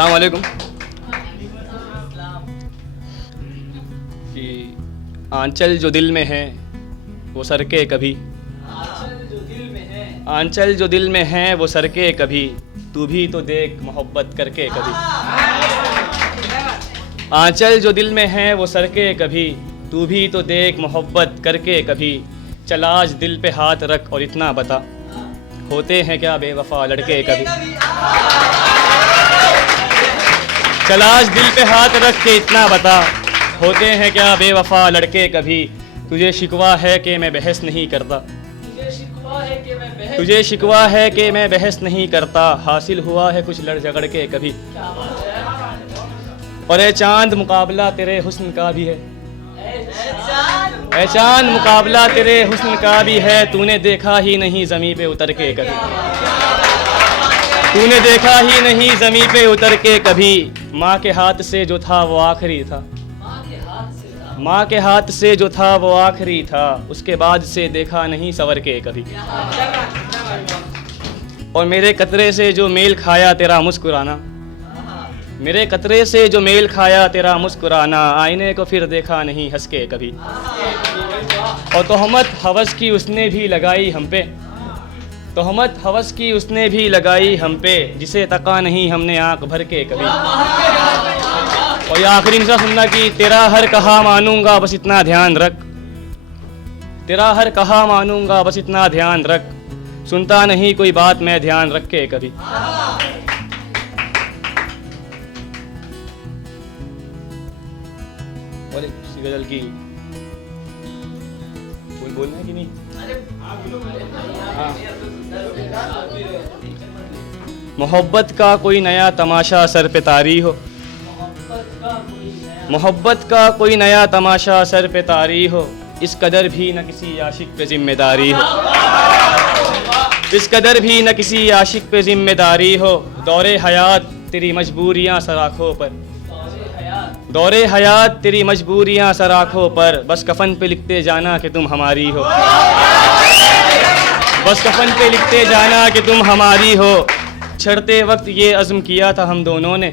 अस्सलाम वालेकुम। कि आंचल जो दिल में है वो सरके कभी, आंचल जो दिल में है वो सरके कभी, तू भी तो देख मोहब्बत करके कभी। आंचल जो दिल में है वो सरके कभी, तू भी तो देख मोहब्बत करके कभी। चल आज दिल पे हाथ रख और इतना बता, होते हैं क्या बेवफा लड़के कभी। चल आज दिल पे हाथ रख के इतना बता, होते हैं क्या बेवफा लड़के कभी। तुझे शिकवा है कि मैं बहस नहीं करता, तुझे शिकवा है कि मैं बहस नहीं करता, हासिल हुआ है कुछ लड़ झगड़ के कभी। और ए चांद मुकाबला तेरे हुस्न का भी है, ए चांद मुकाबला तेरे हुस्न का भी है। तूने देखा ही नहीं ज़मीं पे उतर के कभी, तूने देखा ही नहीं ज़मीं पे उतर के कभी। माँ के हाथ से जो था वो आखिरी था, माँ के हाथ से जो था वो आखिरी था, उसके बाद से देखा नहीं सवर के कभी। और मेरे कतरे से जो मेल खाया तेरा मुस्कुराना, मेरे कतरे से जो मेल खाया तेरा मुस्कुराना, आईने को फिर देखा नहीं हंस के कभी। और तोहमत हवस की उसने भी लगाई हम पे, तोहमत हवस की उसने भी लगाई हम पे, जिसे तका नहीं हमने आंख भर के कभी। और ये आखिरी मिसरा सुनना कि तेरा हर कहा मानूंगा बस इतना ध्यान रख, तेरा हर कहा मानूंगा बस इतना ध्यान रख, सुनता नहीं कोई बात मैं ध्यान रख के कभी। और एक गजल की कोई बोलना है कि नहीं? हाँ। मोहब्बत का कोई नया तमाशा सर पे तारी हो, मोहब्बत का कोई नया तमाशा सर पे तारी हो, इस कदर भी न किसी आशिक पे जिम्मेदारी हो, इस कदर भी न किसी आशिक पे जिम्मेदारी हो। दौरे हयात तेरी मजबूरियां सराखों पर, दौरे हयात तेरी मजबूरियां सराखों पर, बस कफन पे लिखते जाना कि तुम हमारी हो, बस कफन पे लिखते जाना कि तुम हमारी हो। बिछड़ते वक्त ये अज़्म किया था हम दोनों ने,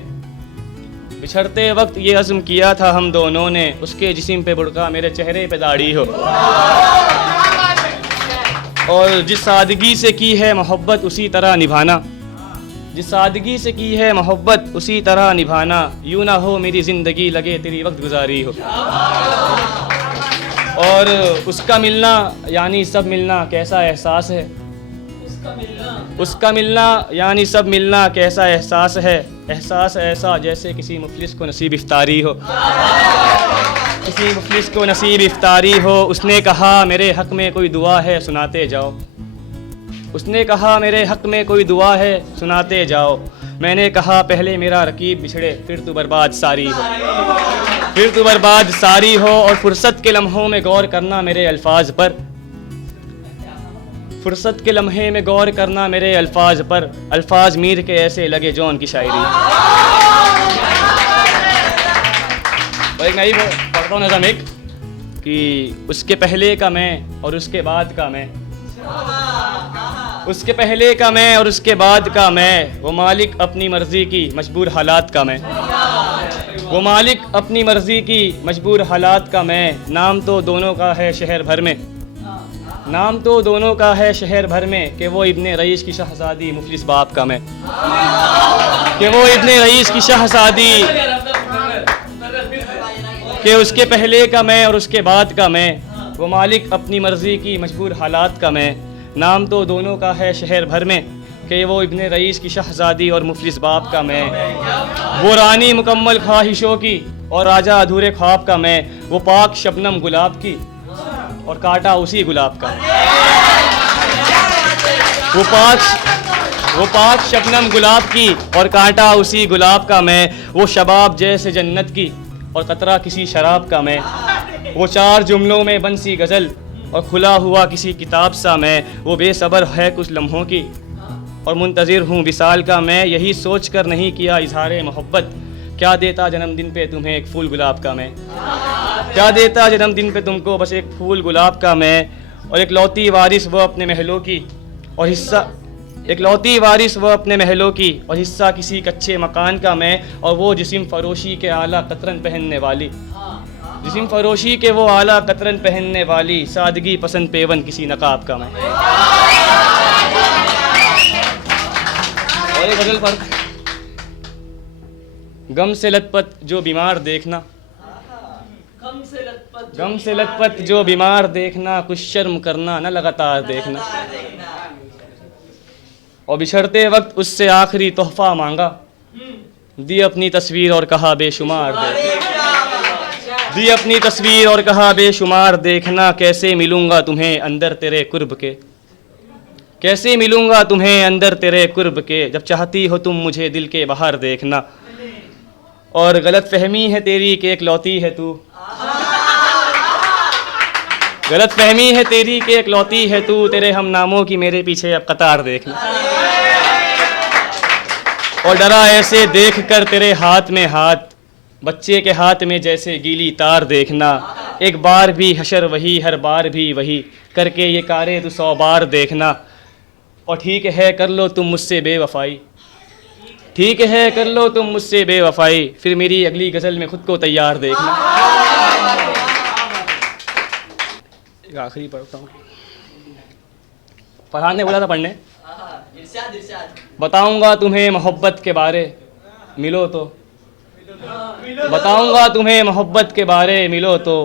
बिछड़ते वक्त ये अज़्म किया था हम दोनों ने, उसके जिस्म पे बुड़का मेरे चेहरे पे दाढ़ी हो। और जिस सादगी से की है मोहब्बत उसी तरह निभाना, जिस सादगी से की है मोहब्बत उसी तरह निभाना, यूँ ना हो मेरी ज़िंदगी लगे तेरी वक्त गुजारी हो। और उसका मिलना यानी सब मिलना कैसा एहसास है, उसका मिलना यानी सब मिलना कैसा एहसास है, एहसास ऐसा जैसे किसी मुफलिस को नसीब इफ्तारी हो, किसी मुफलिस को नसीब इफ्तारी हो। उसने कहा मेरे हक़ में कोई दुआ है सुनाते जाओ, उसने कहा मेरे हक़ में कोई दुआ है सुनाते जाओ। मैंने कहा पहले मेरा रकीब बिछड़े फिर तू बर्बाद सारी हो, फिर तू बर्बाद सारी हो। और फुर्सत के लम्हों में गौर करना मेरे अल्फाज पर, फुर्सत के लम्हे में गौर करना मेरे अल्फाज पर, अल्फाज मीर के ऐसे लगे जौन की शायरी। और एक मैं ही पढ़ता हूँ नज़म एक कि उसके पहले का मैं और उसके बाद का मैं, उसके पहले का मैं और उसके बाद का मैं, वो मालिक अपनी मर्जी की मजबूर हालात का मैं, वो मालिक अपनी मर्जी की मजबूर हालात का मैं। नाम तो दोनों का है शहर भर में, नाम तो दोनों का है शहर भर में, कि वो इब्ने रईस की शहजादी मुफलिस बाप का मैं, कि वो इब्ने रईस की शहजादी, कि उसके पहले का मैं और उसके बाद का मैं, वो मालिक अपनी मर्जी की मजबूर हालात का मैं। नाम तो दोनों का है शहर भर में, कि वो इब्ने रईस की शहजादी और मुफलिस बाप का मैं, वो रानी मुकम्मल ख्वाहिशों की और राजा अधूरे ख्वाब का मैं, वो पाक शबनम गुलाब की और काटा उसी गुलाब का, वो पाक शबनम गुलाब की और काटा उसी गुलाब का मैं, वो शबाब जैसे जन्नत की और कतरा किसी शराब का मैं, वो चार जुमलों में बंसी गज़ल और खुला हुआ किसी किताब सा मैं, वो बेसब्र है कुछ लम्हों की और मुंतज़िर हूँ विसाल का मैं। यही सोच कर नहीं किया इज़हारे मोहब्बत, क्या देता जन्मदिन पे तुम्हें एक फूल गुलाब का मैं, क्या देता जन्मदिन पे तुमको बस एक फूल गुलाब का मैं। और एक लौती वारिस वो अपने महलों की और इकलौती वारिस वो अपने महलों की, और हिस्सा किसी कच्चे मकान का मैं, और वो जिस्म फरोशी के आला कतरन पहनने वाली, जिस्म फरोशी के वो आला कतरन पहनने वाली, सादगी पसंद पेवन किसी नकाब का मैं। और एक गजल पर, गम से लथपथ जो बीमार देखना, गम से लथपथ जो बीमार देखना, कुछ शर्म करना न लगातार देखना, और बिछड़ते वक्त उससे आखिरी तोहफा मांगा, दी अपनी तस्वीर और कहा बेशुमार देख, दी अपनी तस्वीर और कहा बेशुमार देखना, कैसे मिलूंगा तुम्हें अंदर तेरे कुर्ब के, कैसे मिलूंगा तुम्हें अंदर तेरे कुर्ब के, जब चाहती हो तुम मुझे दिल के बाहर देखना, और गलत फहमी है तेरी कि इकलौती है तू, गलत फहमी है तेरी कि इकलौती है तू, तेरे हम नामों की मेरे पीछे अब कतार देखना, और डरा ऐसे देख कर तेरे हाथ में हाथ, बच्चे के हाथ में जैसे गीली तार देखना, एक बार भी हशर वही हर बार भी वही, करके ये कारे तू 100 बार देखना, और ठीक है कर लो तुम मुझसे बेवफाई, ठीक है कर लो तुम मुझसे बेवफाई, फिर मेरी अगली गज़ल में खुद को तैयार देखना। एक आखिरी पढ़ता हूँ, फरहान ने बोला था पढ़ने, बताऊंगा तुम्हें मोहब्बत के बारे मिलो तो, बताऊंगा तुम्हें मोहब्बत के बारे मिलो तो,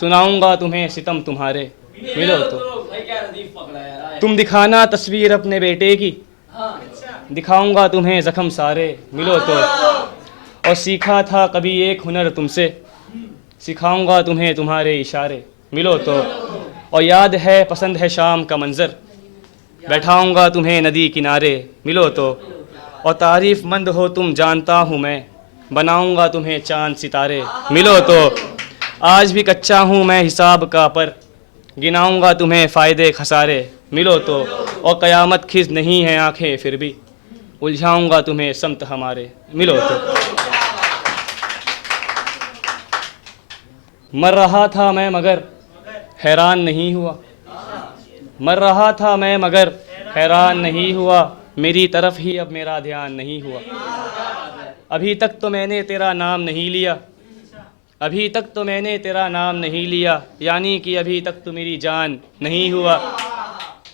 सुनाऊंगा तुम्हें सितम तुम्हारे मिलो तो, तुम दिखाना तस्वीर अपने बेटे की, दिखाऊंगा तुम्हें जख्म सारे मिलो तो, और सीखा था कभी एक हुनर तुमसे, सिखाऊंगा तुम्हें तुम्हारे इशारे मिलो तो, और याद है पसंद है शाम का मंजर, बैठाऊंगा तुम्हें नदी किनारे मिलो तो, और तारीफ मंद हो तुम जानता हूँ मैं, बनाऊंगा तुम्हें चांद सितारे मिलो तो, आज भी कच्चा हूँ मैं हिसाब का पर, गिनाऊंगा तुम्हें फ़ायदे खसारे मिलो तो, और क़यामत खिज़ नहीं है आंखें फिर भी, उलझाऊंगा तुम्हें समत हमारे मिलो तो। मर रहा था मैं मगर हैरान नहीं हुआ, मर रहा था मैं मगर हैरान नहीं हुआ, मेरी तरफ ही अब मेरा ध्यान नहीं हुआ, अभी तक तो मैंने तेरा नाम नहीं लिया, अभी तक तो मैंने तेरा नाम नहीं लिया, यानी कि अभी तक तो मेरी जान नहीं हुआ,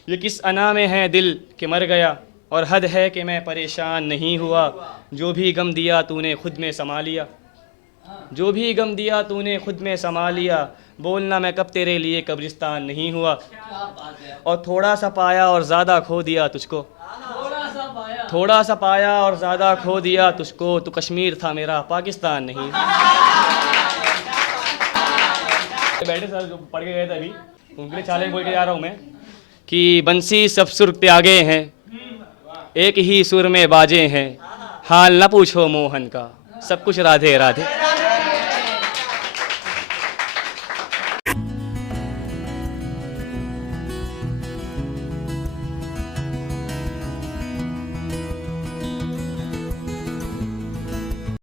ये किस अना में है दिल कि मर गया, और हद है कि मैं परेशान नहीं हुआ, जो भी गम दिया तूने खुद में समा लिया, जो भी गम दिया तूने खुद में समा लिया, बोलना मैं कब तेरे लिए कब्रिस्तान नहीं हुआ, और थोड़ा सा पाया और ज़्यादा खो दिया तुझको, थोड़ा सा पाया और ज़्यादा खो दिया तुझको, तो कश्मीर था मेरा पाकिस्तान नहीं। बैठे सर जो पढ़ के गए थे अभी, उनके लिए चाले बोल के जा रहा हूँ मैं, कि बंसी सब सुर त्यागे हैं, एक ही सुर में बाजे हैं, हाल न पूछो मोहन का, सब कुछ राधे राधे।